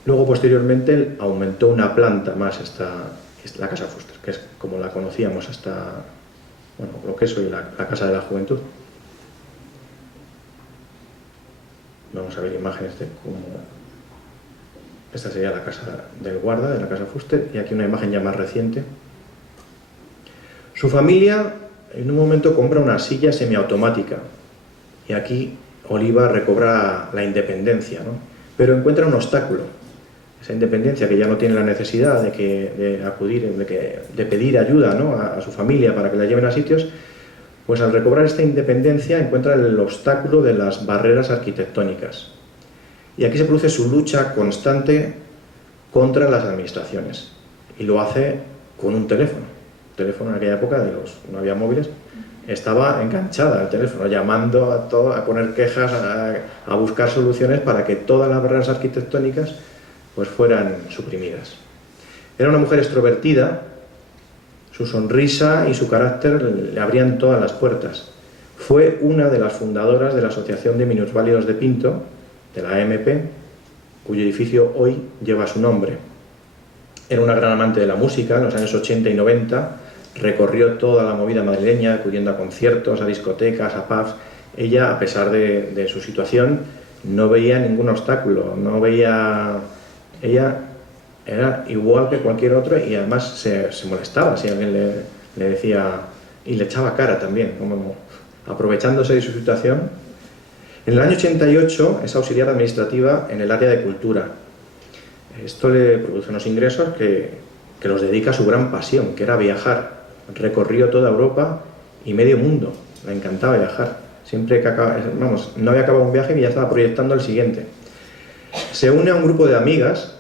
Luego, posteriormente, aumentó una planta más la casa Fuster, que es como la conocíamos hasta, bueno, lo que es hoy la Casa de la Juventud. Vamos a ver imágenes de cómo... Esta sería la casa del guarda, de la casa Fuster, y aquí una imagen ya más reciente. Su familia, en un momento, compra una silla semiautomática, y aquí Oliva recobra la independencia, ¿no? Pero encuentra un obstáculo. Esa independencia, que ya no tiene la necesidad de acudir, de pedir ayuda, ¿no?, a su familia para que la lleven a sitios, pues al recobrar esta independencia encuentra el obstáculo de las barreras arquitectónicas. Y aquí se produce su lucha constante contra las administraciones. Y lo hace con un teléfono. El teléfono en aquella época, no había móviles, estaba enganchada al teléfono, llamando a poner quejas, a buscar soluciones para que todas las barreras arquitectónicas pues fueran suprimidas. Era una mujer extrovertida, su sonrisa y su carácter le abrían todas las puertas. Fue una de las fundadoras de la Asociación de Minusválidos de Pinto, de la AMP, cuyo edificio hoy lleva su nombre. Era una gran amante de la música. En los años 80 y 90 recorrió toda la movida madrileña, acudiendo a conciertos, a discotecas, a pubs. Ella, a pesar de su situación, no veía ningún obstáculo, Ella era igual que cualquier otro, y además se molestaba si alguien le decía, y le echaba cara también, como aprovechándose de su situación. En el año 88 es auxiliar administrativa en el área de cultura. Esto le produce unos ingresos que los dedica a su gran pasión, que era viajar. Recorrió toda Europa y medio mundo. Le encantaba viajar. Siempre que no había acabado un viaje y ya estaba proyectando el siguiente. Se une a un grupo de amigas,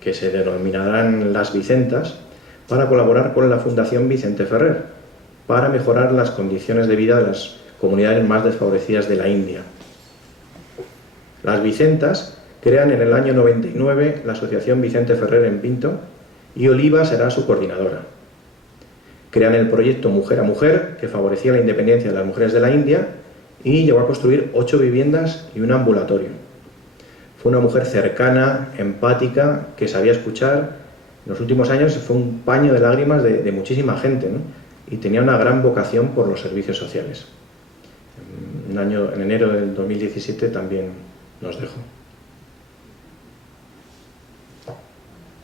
que se denominarán las Vicentas, para colaborar con la Fundación Vicente Ferrer, para mejorar las condiciones de vida de las comunidades más desfavorecidas de la India. Las Vicentas crean en el año 99 la Asociación Vicente Ferrer en Pinto, y Oliva será su coordinadora. Crean el proyecto Mujer a Mujer, que favorecía la independencia de las mujeres de la India, y llegó a construir 8 viviendas y un ambulatorio. Fue una mujer cercana, empática, que sabía escuchar. En los últimos años fue un paño de lágrimas de muchísima gente, ¿no? Y tenía una gran vocación por los servicios sociales. En enero del 2017 también nos dejó.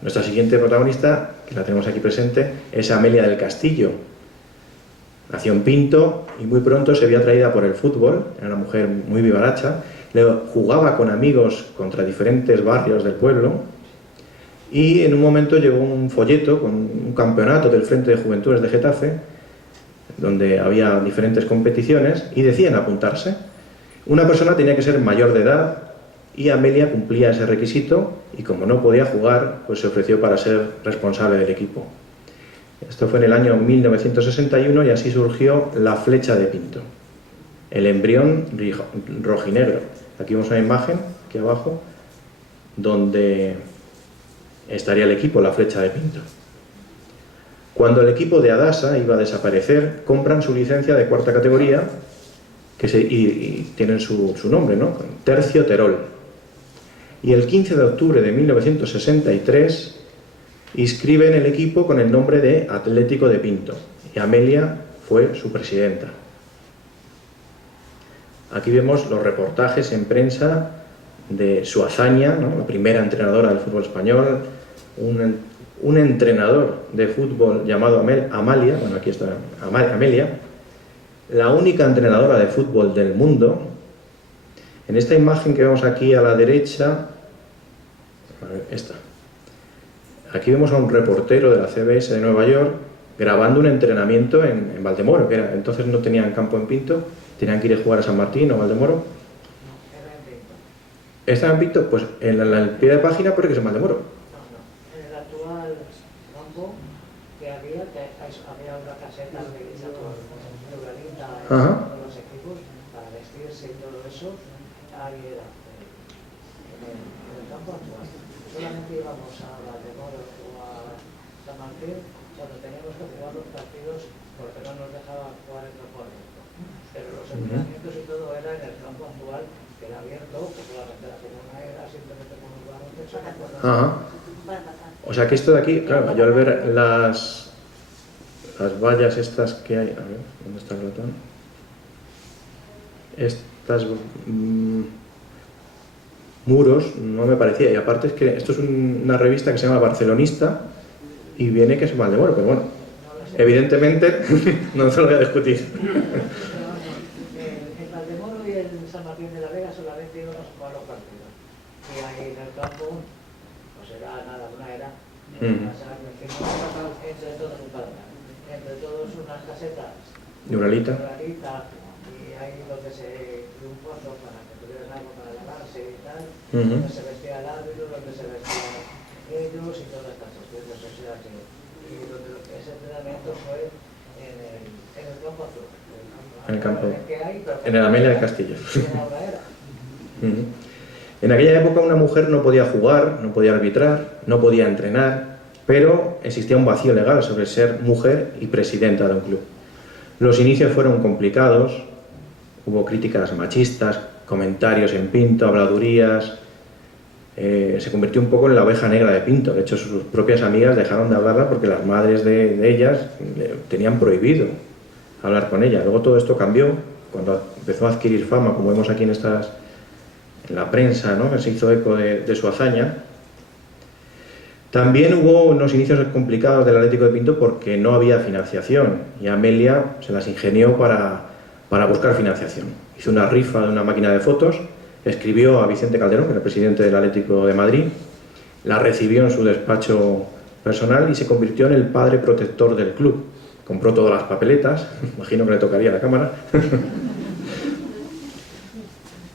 Nuestra siguiente protagonista, que la tenemos aquí presente, es Amelia del Castillo. Nació en Pinto y muy pronto se vio atraída por el fútbol. Era una mujer muy vivaracha. Jugaba con amigos contra diferentes barrios del pueblo, y en un momento llegó un folleto con un campeonato del Frente de Juventudes de Getafe, donde había diferentes competiciones, y decían apuntarse. Una persona tenía que ser mayor de edad, y Amelia cumplía ese requisito, y como no podía jugar, pues se ofreció para ser responsable del equipo. Esto fue en el año 1961, y así surgió la Flecha de Pinto, el embrión rojinegro. Aquí vemos una imagen, aquí abajo, donde estaría el equipo, la Flecha de Pinto. Cuando el equipo de Adasa iba a desaparecer, compran su licencia de cuarta categoría y tienen su nombre, ¿no? Tercio Terol. Y el 15 de octubre de 1963 inscriben el equipo con el nombre de Atlético de Pinto y Amelia fue su presidenta. Aquí vemos los reportajes en prensa de su hazaña, ¿no? La primera entrenadora del fútbol español, un entrenador de fútbol llamado Amalia, bueno, aquí está Amelia, la única entrenadora de fútbol del mundo. En esta imagen que vemos aquí a la derecha, a ver, esta. Aquí vemos a un reportero de la CBS de Nueva York grabando un entrenamiento en Valdemoro, que entonces no tenían campo en Pinto, tenían que ir a jugar a San Martín o Valdemoro. ¿Estaba en Pinto? Pues en el pie de página pone que es en Valdemoro. En el actual campo que había una caseta organizada por Uralita y todos los equipos para vestirse y todo eso. Ahí era en el campo actual. Solamente íbamos a Valdemoro o a San Martín cuando teníamos que jugar los partidos porque no nos dejaban jugar en los bordes. Pero los entrenamientos y todo era en el campo actual, que era abierto, porque la comuna era simplemente con un baloncesto. O sea que esto de aquí, claro, yo al ver las vallas estas que hay, a ver, ¿dónde está el ratón? Estas muros no me parecía, y aparte es que esto es una revista que se llama Barcelonista y viene que es Valdemoro, pero bueno, evidentemente no se lo voy a discutir. En Valdemoro y en San Martín de la Vega solamente íbamos a jugar los partidos. Y ahí en el campo, pues era nada, una era entre todos un padrón, entre todos unas casetas De Uralita. y ahí donde se dio un pozo para que tuvieran algo para lavarse y tal, Ujú. donde se vestía el árbitro, donde se vestían ellos y todas estas cuestiones. O sea que, y donde ese entrenamiento fue en el campo azul. En el campo. Que hay, pero En el Amelia del Castillo. ahora era. En aquella época una mujer no podía jugar, no podía arbitrar, no podía entrenar, pero existía un vacío legal sobre ser mujer y presidenta de un club. Los inicios fueron complicados, hubo críticas machistas, comentarios en Pinto, habladurías. Se convirtió un poco en la oveja negra de Pinto. De hecho, sus propias amigas dejaron de hablarla porque las madres de ellas tenían prohibido hablar con ella. Luego todo esto cambió cuando empezó a adquirir fama, como vemos aquí en la prensa, ¿no? Que se hizo eco de su hazaña. También hubo unos inicios complicados del Atlético de Pinto porque no había financiación y Amelia se las ingenió para buscar financiación. Hizo una rifa de una máquina de fotos, escribió a Vicente Calderón, que era el presidente del Atlético de Madrid, la recibió en su despacho personal y se convirtió en el padre protector del club. Compró todas las papeletas, imagino que le tocaría a la cámara.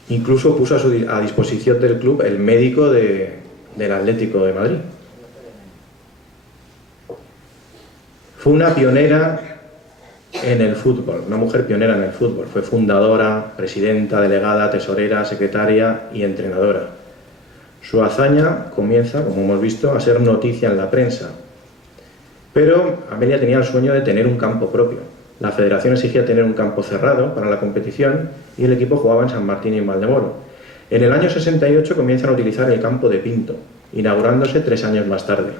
Incluso puso a disposición del club el médico del Atlético de Madrid. Fue una pionera en el fútbol, una mujer pionera en el fútbol. Fue fundadora, presidenta, delegada, tesorera, secretaria y entrenadora. Su hazaña comienza, como hemos visto, a ser noticia en la prensa. Pero Amelia tenía el sueño de tener un campo propio. La federación exigía tener un campo cerrado para la competición y el equipo jugaba en San Martín y en Valdemoro. En el año 68 comienzan a utilizar el campo de Pinto, inaugurándose 3 años más tarde.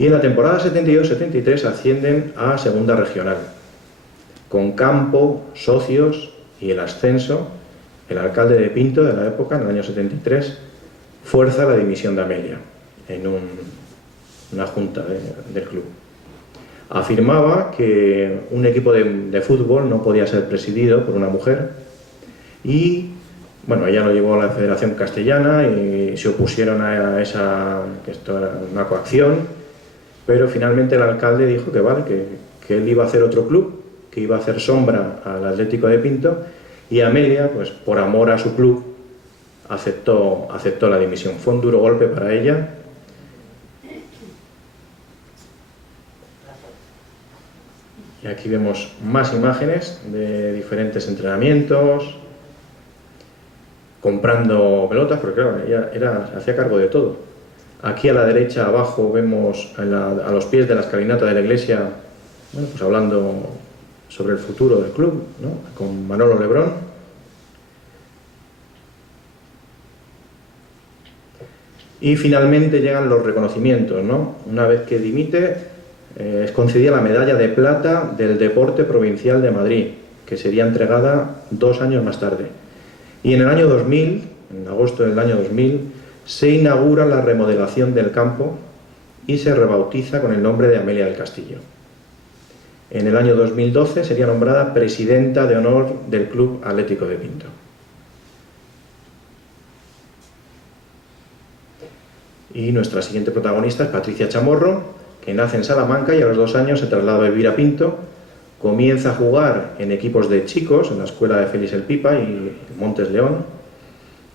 Y en la temporada 72-73 ascienden a Segunda Regional. Con campo, socios y el ascenso, el alcalde de Pinto de la época, en el año 73, fuerza la dimisión de Amelia en una junta del club. Afirmaba que un equipo de fútbol no podía ser presidido por una mujer y, bueno, ella lo llevó a la Federación Castellana y se opusieron a que esto era una coacción, pero finalmente el alcalde dijo que vale, que él iba a hacer otro club, que iba a hacer sombra al Atlético de Pinto y Amelia, pues por amor a su club, aceptó la dimisión. Fue un duro golpe para ella. Y aquí vemos más imágenes de diferentes entrenamientos, comprando pelotas, porque claro, ella hacía cargo de todo. Aquí a la derecha abajo vemos a los pies de la escalinata de la iglesia, bueno, pues hablando sobre el futuro del club, ¿no? Con Manolo Lebrón. Y finalmente llegan los reconocimientos, ¿no? Una vez que dimite, es concedida la medalla de plata del Deporte Provincial de Madrid, que sería entregada 2 años más tarde. Y en el año 2000, en agosto del año 2000, se inaugura la remodelación del campo y se rebautiza con el nombre de Amelia del Castillo. En el año 2012 sería nombrada presidenta de honor del Club Atlético de Pinto. Y nuestra siguiente protagonista es Patricia Chamorro, que nace en Salamanca y a los 2 años se traslada a vivir a Pinto. Comienza a jugar en equipos de chicos, en la escuela de Félix el Pipa y Montes León,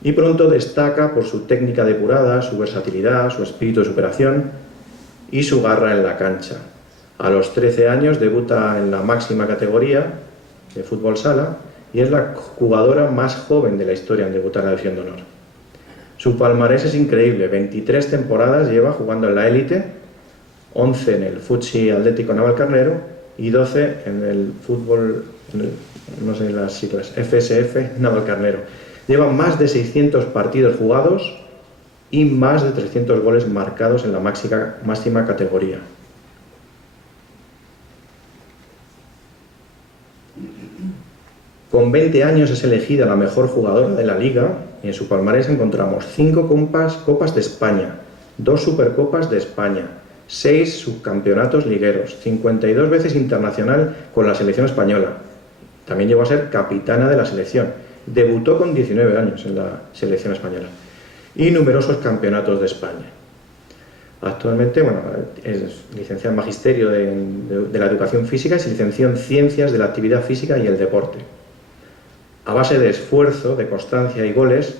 y pronto destaca por su técnica depurada, su versatilidad, su espíritu de superación y su garra en la cancha. A los 13 años debuta en la máxima categoría de fútbol sala y es la jugadora más joven de la historia en debutar en la división de honor. Su palmarés es increíble, 23 temporadas lleva jugando en la élite, 11 en el Futsi Atlético Navalcarnero y 12 en el fútbol, no sé las siglas, FSF Navalcarnero. Lleva más de 600 partidos jugados y más de 300 goles marcados en la máxima categoría. Con 20 años es elegida la mejor jugadora de la liga y en su palmarés encontramos 5 copas de España, 2 supercopas de España, 6 subcampeonatos ligueros, 52 veces internacional con la selección española. También llegó a ser capitana de la selección. Debutó con 19 años en la selección española y numerosos campeonatos de España. Actualmente, bueno, es licenciada en Magisterio de la Educación Física y se licenció en Ciencias de la Actividad Física y el Deporte. A base de esfuerzo, de constancia y goles,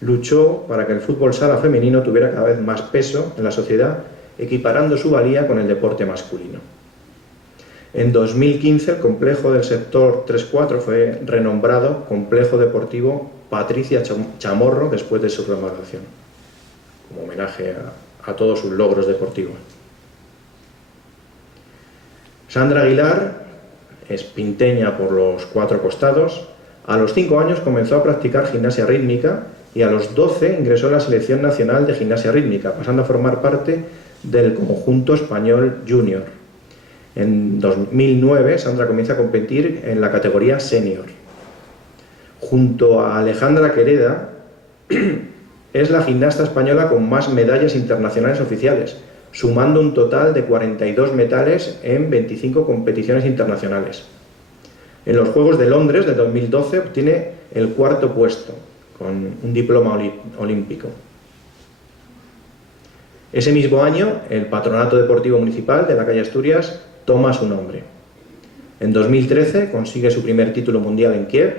luchó para que el fútbol sala femenino tuviera cada vez más peso en la sociedad, equiparando su valía con el deporte masculino. En 2015 el complejo del sector 3-4 fue renombrado Complejo Deportivo Patricia Chamorro después de su remodelación, como homenaje a todos sus logros deportivos. Sandra Aguilar es pinteña por los 4 costados. A los 5 años comenzó a practicar gimnasia rítmica y a los 12 ingresó a la Selección Nacional de Gimnasia Rítmica, pasando a formar parte del conjunto español junior. En 2009 Sandra comienza a competir en la categoría senior. Junto a Alejandra Quereda es la gimnasta española con más medallas internacionales oficiales, sumando un total de 42 metales en 25 competiciones internacionales. En los Juegos de Londres de 2012 obtiene el 4º puesto, con un diploma olímpico. Ese mismo año, el Patronato Deportivo Municipal de la calle Asturias toma su nombre. En 2013 consigue su primer título mundial en Kiev,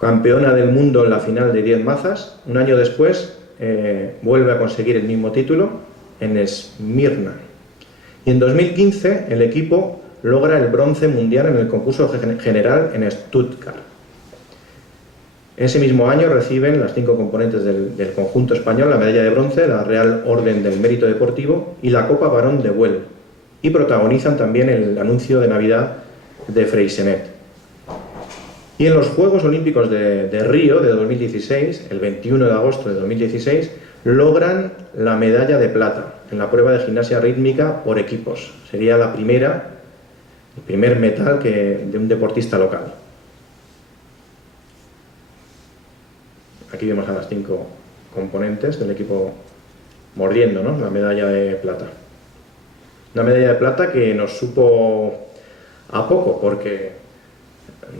campeona del mundo en la final de 10 mazas. Un año después vuelve a conseguir el mismo título en Esmirna. Y en 2015 el equipo logra el bronce mundial en el concurso general en Stuttgart. Ese mismo año reciben las 5 componentes del conjunto español la medalla de bronce, la Real Orden del Mérito Deportivo y la Copa Barón de Güell, y protagonizan también el anuncio de Navidad de Freixenet. Y en los Juegos Olímpicos de Río de 2016, el 21 de agosto de 2016, logran la medalla de plata en la prueba de gimnasia rítmica por equipos. Sería el primer metal de un deportista local. Aquí vemos a las 5 componentes del equipo mordiendo, ¿no?, la medalla de plata. Una medalla de plata que nos supo a poco, porque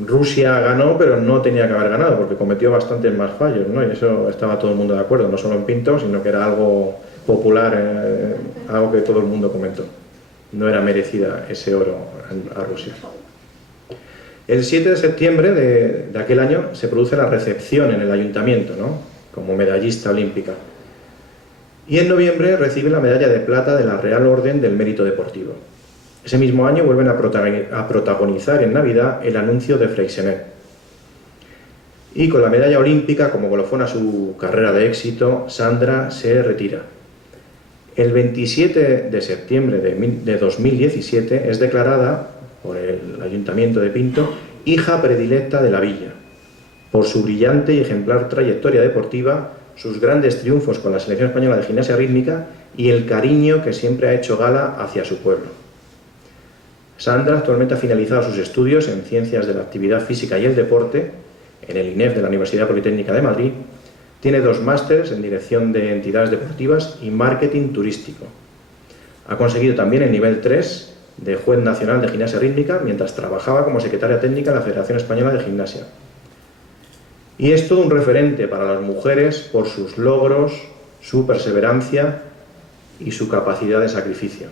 Rusia ganó, pero no tenía que haber ganado, porque cometió bastantes más fallos, ¿no? Y eso estaba todo el mundo de acuerdo, no solo en Pinto, sino que era algo popular, algo que todo el mundo comentó. No era merecida ese oro a Rusia. El 7 de septiembre de aquel año se produce la recepción en el ayuntamiento, ¿no?, como medallista olímpica. Y en noviembre recibe la medalla de plata de la Real Orden del Mérito Deportivo. Ese mismo año vuelven a protagonizar en Navidad el anuncio de Freixenet. Y con la medalla olímpica como colofón a su carrera de éxito, Sandra se retira. El 27 de septiembre de 2017 es declarada por el Ayuntamiento de Pinto hija predilecta de la villa, por su brillante y ejemplar trayectoria deportiva, sus grandes triunfos con la selección española de gimnasia rítmica y el cariño que siempre ha hecho gala hacia su pueblo. Sandra actualmente ha finalizado sus estudios en Ciencias de la Actividad Física y el Deporte en el INEF de la Universidad Politécnica de Madrid. Tiene 2 másteres en Dirección de Entidades Deportivas y Marketing Turístico. Ha conseguido también el nivel 3 de Juez Nacional de Gimnasia Rítmica mientras trabajaba como secretaria técnica de la Federación Española de Gimnasia. Y es todo un referente para las mujeres por sus logros, su perseverancia y su capacidad de sacrificio.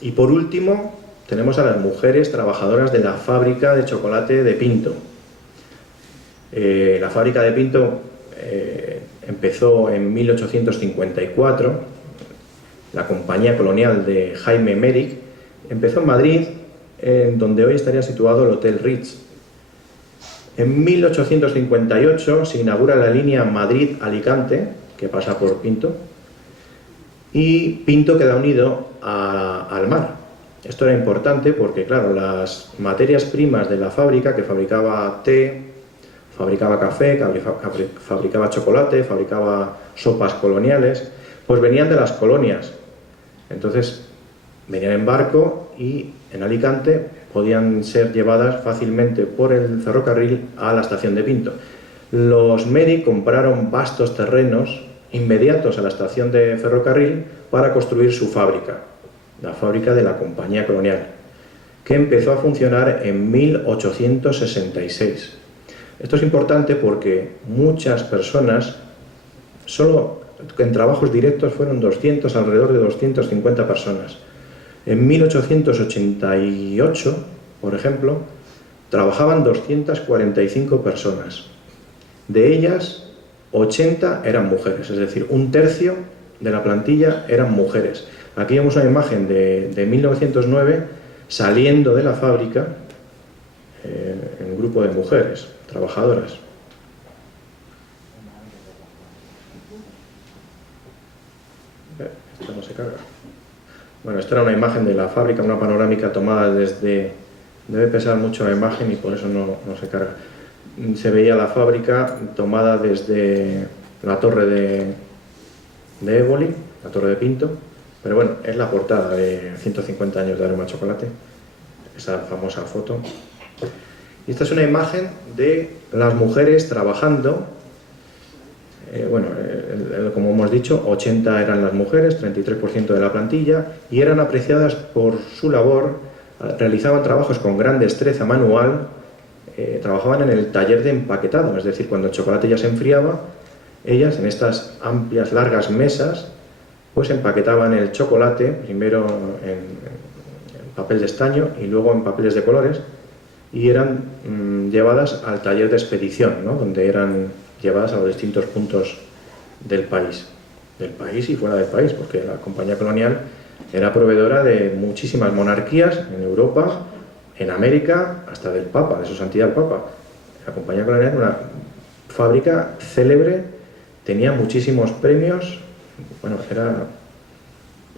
Y por último, tenemos a las mujeres trabajadoras de la fábrica de chocolate de Pinto. La fábrica de Pinto empezó en 1854, la compañía colonial de Jaime Méric empezó en Madrid, en donde hoy estaría situado el Hotel Ritz. En 1858 se inaugura la línea Madrid-Alicante, que pasa por Pinto, y Pinto queda unido al mar. Esto era importante porque, claro, las materias primas de la fábrica, que fabricaba té, fabricaba café, fabricaba chocolate, fabricaba sopas coloniales, pues venían de las colonias. Entonces, venían en barco y en Alicante podían ser llevadas fácilmente por el ferrocarril a la estación de Pinto. Los Méric compraron vastos terrenos inmediatos a la estación de ferrocarril para construir su fábrica, la fábrica de la Compañía Colonial, que empezó a funcionar en 1866. Esto es importante porque muchas personas, solo en trabajos directos fueron alrededor de 250 personas. En 1888, por ejemplo, trabajaban 245 personas. De ellas, 80 eran mujeres, es decir, 1/3 de la plantilla eran mujeres. Aquí vemos una imagen de 1909 saliendo de la fábrica en un grupo de mujeres trabajadoras. Esto no se carga. Bueno, esta era una imagen de la fábrica, una panorámica tomada desde... Debe pesar mucho la imagen y por eso no se carga. Se veía la fábrica tomada desde la torre de Éboli, la torre de Pinto, pero bueno, es la portada de 150 años de Aroma Chocolate, esa famosa foto. Y esta es una imagen de las mujeres trabajando, como hemos dicho, 80 eran las mujeres, 33% de la plantilla, y eran apreciadas por su labor, realizaban trabajos con gran destreza manual, trabajaban en el taller de empaquetado, es decir, cuando el chocolate ya se enfriaba, ellas en estas amplias, largas mesas, pues empaquetaban el chocolate, primero en papel de estaño y luego en papeles de colores, y eran llevadas al taller de expedición, ¿no? Donde eran llevadas a los distintos puntos del país y fuera del país, porque la compañía colonial era proveedora de muchísimas monarquías en Europa, en América, hasta del Papa, de su santidad el Papa. La compañía colonial era una fábrica célebre, tenía muchísimos premios, bueno, era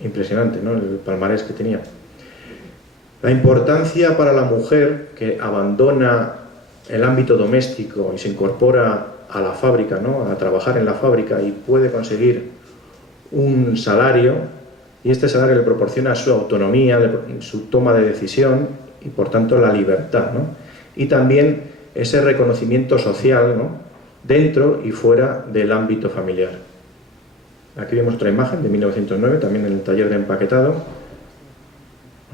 impresionante, ¿no?, el palmarés que tenía. La importancia para la mujer que abandona el ámbito doméstico y se incorpora a la fábrica, ¿no?, a trabajar en la fábrica y puede conseguir un salario, y este salario le proporciona su autonomía, su toma de decisión y por tanto la libertad, ¿no?, y también ese reconocimiento social, ¿no?, dentro y fuera del ámbito familiar. Aquí vemos otra imagen de 1909, también en el taller de empaquetado,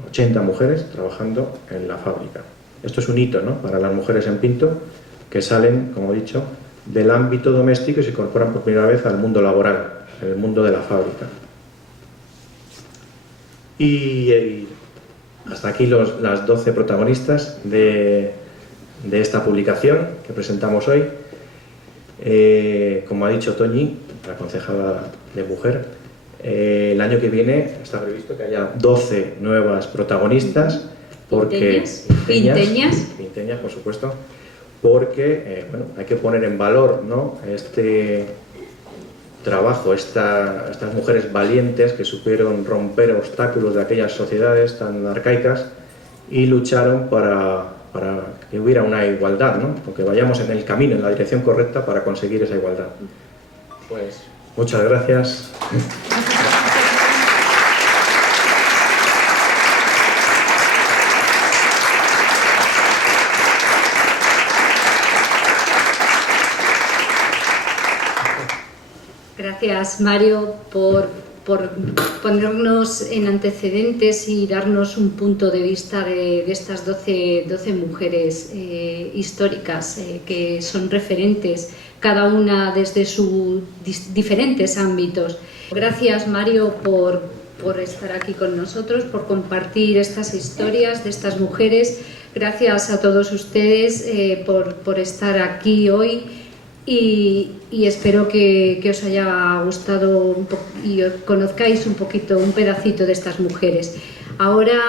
80 mujeres trabajando en la fábrica. Esto es un hito, ¿no?, para las mujeres en Pinto, que salen, como he dicho, del ámbito doméstico y se incorporan por primera vez al mundo laboral, el mundo de la fábrica. Y hasta aquí las 12 protagonistas de esta publicación que presentamos hoy. Como ha dicho Toñi, la concejala de Mujer, el año que viene está previsto que haya 12 nuevas protagonistas, porque Pinteñas, por supuesto, porque bueno, hay que poner en valor, ¿no?, trabajo estas mujeres valientes que supieron romper obstáculos de aquellas sociedades tan arcaicas y lucharon para que hubiera una igualdad, ¿no? Porque vayamos en el camino, en la dirección correcta para conseguir esa igualdad. Pues muchas gracias. Gracias, Mario, por ponernos en antecedentes y darnos un punto de vista de estas 12 mujeres históricas que son referentes, cada una desde sus diferentes ámbitos. Gracias, Mario, por estar aquí con nosotros, por compartir estas historias de estas mujeres. Gracias a todos ustedes por estar aquí hoy. Y espero que os haya gustado y conozcáis un pedacito de estas mujeres. Ahora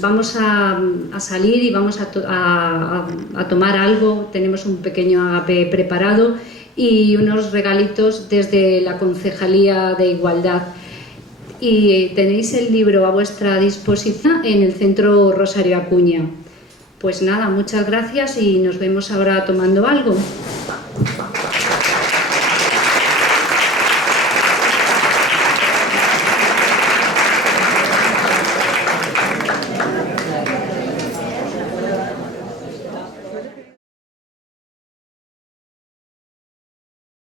vamos a salir y vamos a tomar algo. Tenemos un pequeño agape preparado y unos regalitos desde la Concejalía de Igualdad. Y tenéis el libro a vuestra disposición en el Centro Rosario Acuña. Pues nada, muchas gracias y nos vemos ahora tomando algo.